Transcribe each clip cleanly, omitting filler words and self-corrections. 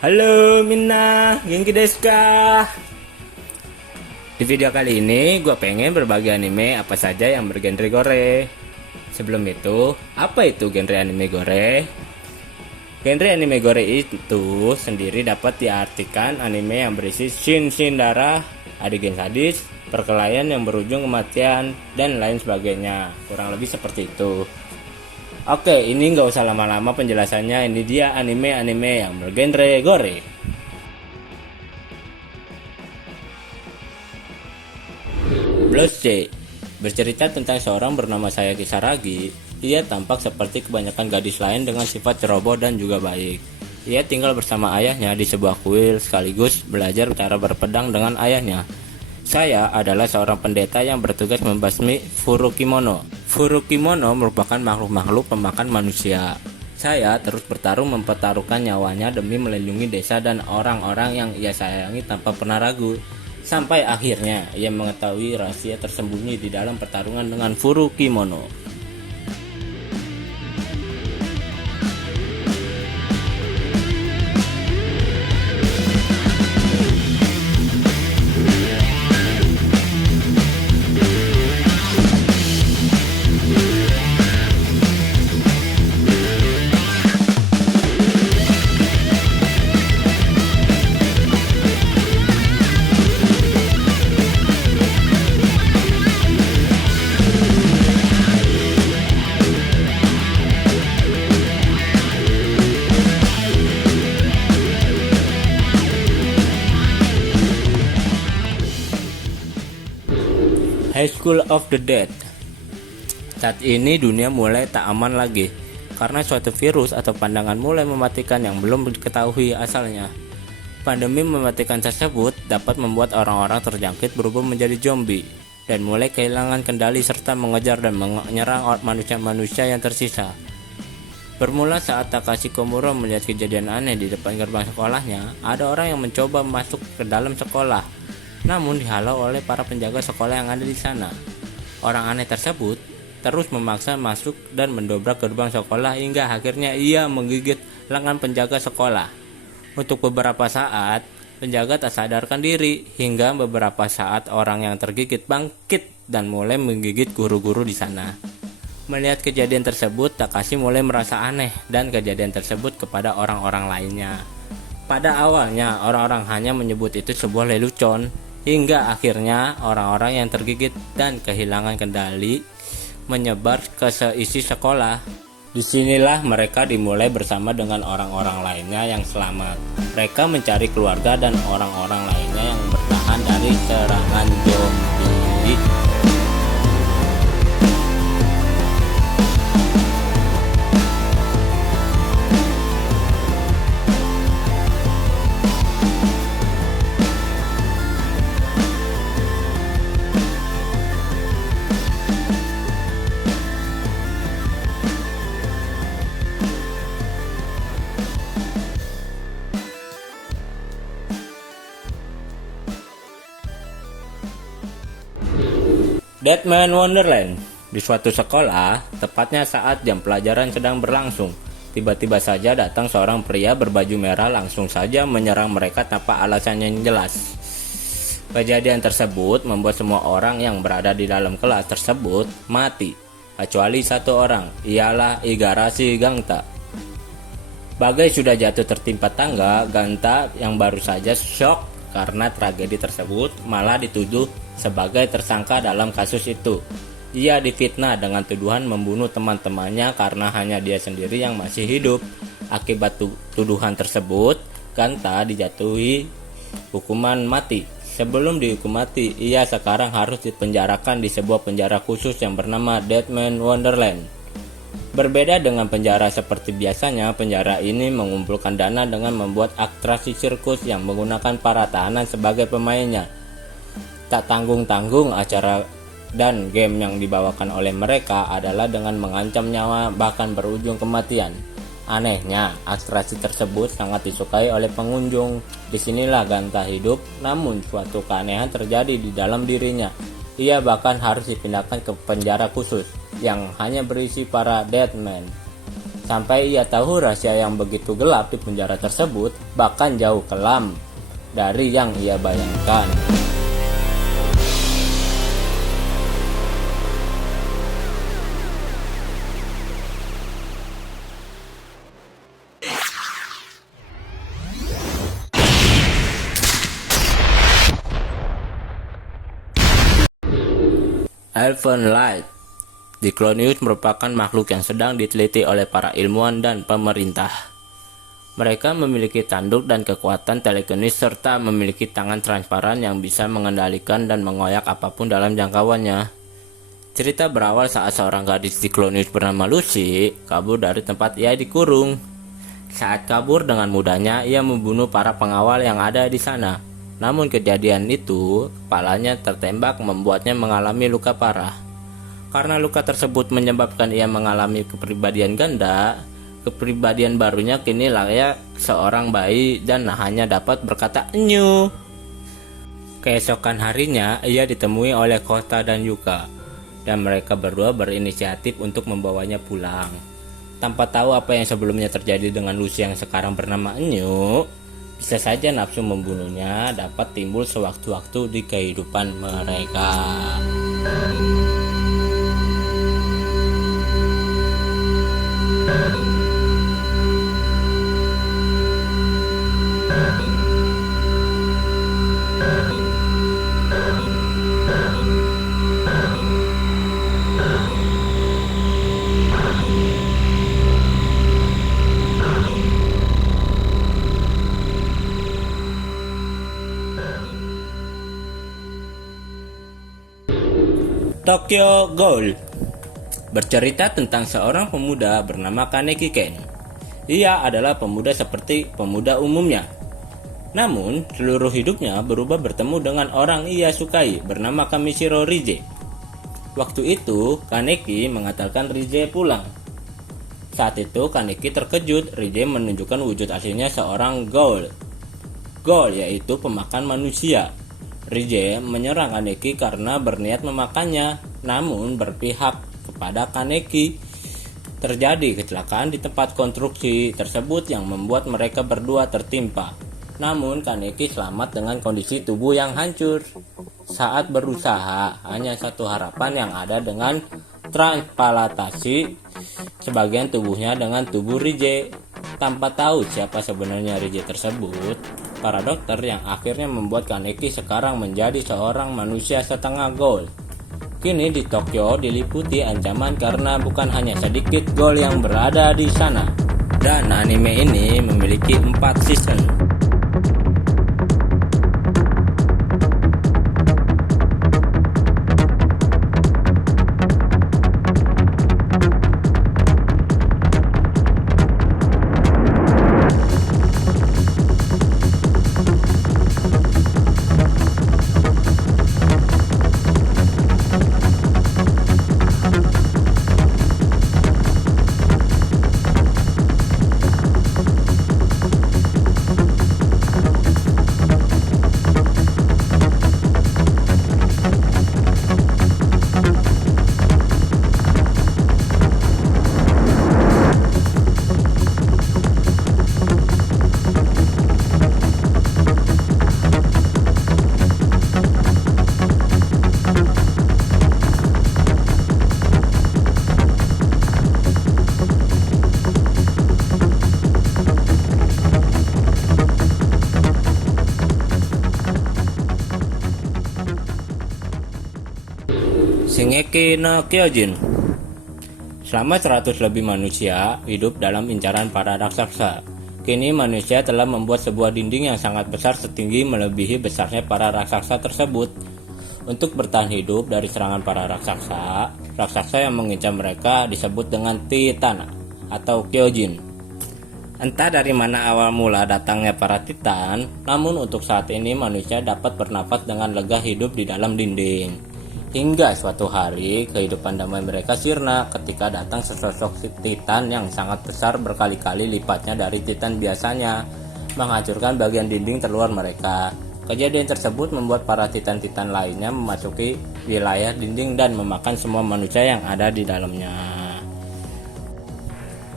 Halo Minna, genki desu ka? Di video kali ini gue pengen berbagi anime apa saja yang bergenre gore. Sebelum itu, apa itu genre anime gore? Genre anime gore itu sendiri dapat diartikan anime yang berisi scene darah, adegan sadis, perkelahian yang berujung kematian, dan lain sebagainya. Kurang lebih seperti itu. Oke, ini nggak usah lama-lama penjelasannya. Ini dia anime-anime yang bergenre gore. Blue C bercerita tentang seorang bernama Sayaki Saragi. Ia tampak seperti kebanyakan gadis lain dengan sifat ceroboh dan juga baik. Ia tinggal bersama ayahnya di sebuah kuil sekaligus belajar cara berpedang dengan ayahnya. Saya adalah seorang pendeta yang bertugas membasmi Furukimono. Furukimono merupakan makhluk-makhluk pemakan manusia. Saya terus bertarung mempertaruhkan nyawanya demi melindungi desa dan orang-orang yang ia sayangi tanpa pernah ragu. Sampai akhirnya ia mengetahui rahasia tersembunyi di dalam pertarungan dengan Furukimono. High School of the Dead. Saat ini dunia mulai tak aman lagi karena suatu virus atau pandangan mulai mematikan yang belum diketahui asalnya. Pandemi mematikan tersebut dapat membuat orang-orang terjangkit berubah menjadi zombie dan mulai kehilangan kendali serta mengejar dan menyerang manusia-manusia yang tersisa. Bermula saat Takashi Komuro melihat kejadian aneh di depan gerbang sekolahnya, ada orang yang mencoba masuk ke dalam sekolah, namun dihalau oleh para penjaga sekolah yang ada di sana. Orang aneh tersebut terus memaksa masuk dan mendobrak gerbang sekolah hingga akhirnya ia menggigit lengan penjaga sekolah. Untuk beberapa saat, penjaga tak sadarkan diri hingga beberapa saat orang yang tergigit bangkit dan mulai menggigit guru-guru di sana. Melihat kejadian tersebut, Takashi mulai merasa aneh dan kejadian tersebut kepada orang-orang lainnya. Pada awalnya, orang-orang hanya menyebut itu sebuah lelucon, hingga akhirnya orang-orang yang tergigit dan kehilangan kendali menyebar ke seisi sekolah. Disinilah mereka dimulai bersama dengan orang-orang lainnya yang selamat. Mereka mencari keluarga dan orang-orang lainnya yang bertahan dari serangan zombie. Deadman Wonderland. Di suatu sekolah, tepatnya saat jam pelajaran sedang berlangsung, tiba-tiba saja datang seorang pria berbaju merah langsung saja menyerang mereka tanpa alasan yang jelas. Kejadian tersebut membuat semua orang yang berada di dalam kelas tersebut mati, kecuali satu orang, ialah Igarashi Gangta. Bagai sudah jatuh tertimpa tangga, Gangta yang baru saja shock karena tragedi tersebut malah dituduh sebagai tersangka dalam kasus itu. Ia difitnah dengan tuduhan membunuh teman-temannya karena hanya dia sendiri yang masih hidup. Akibat tuduhan tersebut, Gangta dijatuhi hukuman mati. Sebelum dihukum mati, ia sekarang harus dipenjarakan di sebuah penjara khusus yang bernama Deadman Wonderland. Berbeda dengan penjara seperti biasanya, penjara ini mengumpulkan dana dengan membuat atraksi sirkus yang menggunakan para tahanan sebagai pemainnya. Tak tanggung-tanggung acara dan game yang dibawakan oleh mereka adalah dengan mengancam nyawa bahkan berujung kematian. Anehnya, atraksi tersebut sangat disukai oleh pengunjung. Disinilah Gangta hidup, namun suatu keanehan terjadi di dalam dirinya. Ia bahkan harus dipindahkan ke penjara khusus yang hanya berisi para deadman. sampai ia tahu rahasia yang begitu gelap di penjara tersebut bahkan jauh kelam dari yang ia bayangkan. Elven Light. Diclonius merupakan makhluk yang sedang diteliti oleh para ilmuwan dan pemerintah. Mereka memiliki tanduk dan kekuatan telekinis serta memiliki tangan transparan yang bisa mengendalikan dan mengoyak apapun dalam jangkauannya. Cerita berawal saat seorang gadis Diclonius bernama Lucy kabur dari tempat ia dikurung. Saat kabur dengan mudahnya ia membunuh para pengawal yang ada di sana. Namun kejadian itu, kepalanya tertembak membuatnya mengalami luka parah. Karena luka tersebut menyebabkan ia mengalami kepribadian ganda, kepribadian barunya kini layak seorang bayi dan hanya dapat berkata "enyu". Keesokan harinya, ia ditemui oleh Kota dan Yuka, dan mereka berdua berinisiatif untuk membawanya pulang. Tanpa tahu apa yang sebelumnya terjadi dengan Lucy yang sekarang bernama Enyu, bisa saja nafsu membunuhnya dapat timbul sewaktu-waktu di kehidupan mereka. Tokyo Ghoul bercerita tentang seorang pemuda bernama Kaneki Ken. Ia adalah pemuda seperti pemuda umumnya. Namun, seluruh hidupnya berubah bertemu dengan orang ia sukai bernama Kamishiro Rije. Waktu itu, Kaneki mengantarkan Rije pulang. Saat itu, Kaneki terkejut Rije menunjukkan wujud aslinya seorang Ghoul. Ghoul yaitu pemakan manusia. Rije menyerang Kaneki karena berniat memakannya, namun berpihak kepada Kaneki. Terjadi kecelakaan di tempat konstruksi tersebut yang membuat mereka berdua tertimpa. Namun Kaneki selamat dengan kondisi tubuh yang hancur. Saat berusaha, hanya satu harapan yang ada dengan transplantasi sebagian tubuhnya dengan tubuh Rije. Tanpa tahu siapa sebenarnya Rije tersebut, para dokter yang akhirnya membuat Kaneki sekarang menjadi seorang manusia setengah Ghoul. Kini di Tokyo diliputi ancaman karena bukan hanya sedikit Ghoul yang berada di sana. Dan anime ini memiliki 4 season. Shingeki no Kyojin. Selama 100 lebih manusia hidup dalam incaran para raksasa. Kini manusia telah membuat sebuah dinding yang sangat besar setinggi melebihi besarnya para raksasa tersebut. Untuk bertahan hidup dari serangan para raksasa, raksasa yang mengincar mereka disebut dengan Titan atau Kyojin. Entah dari mana awal mula datangnya para Titan, namun untuk saat ini manusia dapat bernapas dengan lega hidup di dalam dinding. Hingga suatu hari, kehidupan damai mereka sirna ketika datang sesosok Titan yang sangat besar berkali-kali lipatnya dari Titan biasanya, menghancurkan bagian dinding terluar mereka. Kejadian tersebut membuat para Titan-Titan lainnya memasuki wilayah dinding dan memakan semua manusia yang ada di dalamnya.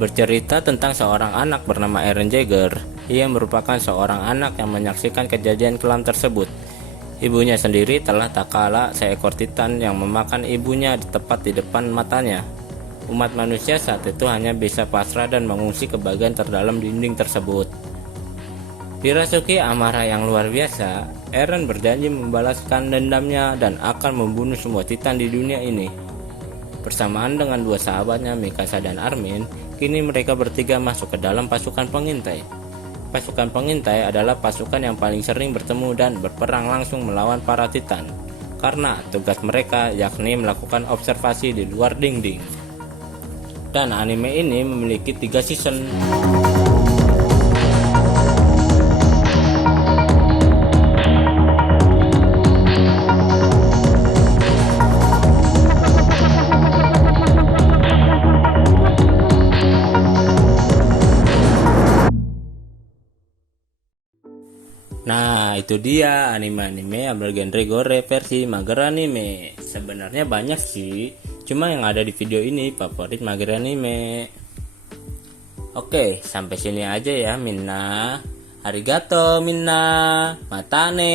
bercerita tentang seorang anak bernama Eren Jaeger. Ia merupakan seorang anak yang menyaksikan kejadian kelam tersebut. Ibunya sendiri telah tak kalah seekor titan yang memakan ibunya tepat di depan matanya. Umat manusia saat itu hanya bisa pasrah dan mengungsi ke bagian terdalam dinding tersebut. Dirasuki amarah yang luar biasa, Eren berjanji membalaskan dendamnya dan akan membunuh semua titan di dunia ini. Bersamaan dengan dua sahabatnya Mikasa dan Armin, kini mereka bertiga masuk ke dalam pasukan pengintai. Pasukan pengintai adalah pasukan yang paling sering bertemu dan berperang langsung melawan para titan, karena tugas mereka yakni melakukan observasi di luar dinding. Dan anime ini memiliki 3 season. Nah, itu dia anime-anime yang bergenre gore versi mager anime. Sebenarnya banyak sih, cuma yang ada di video ini favorit mager anime. Oke, sampai sini aja ya Minna. Arigato Minna. Matane.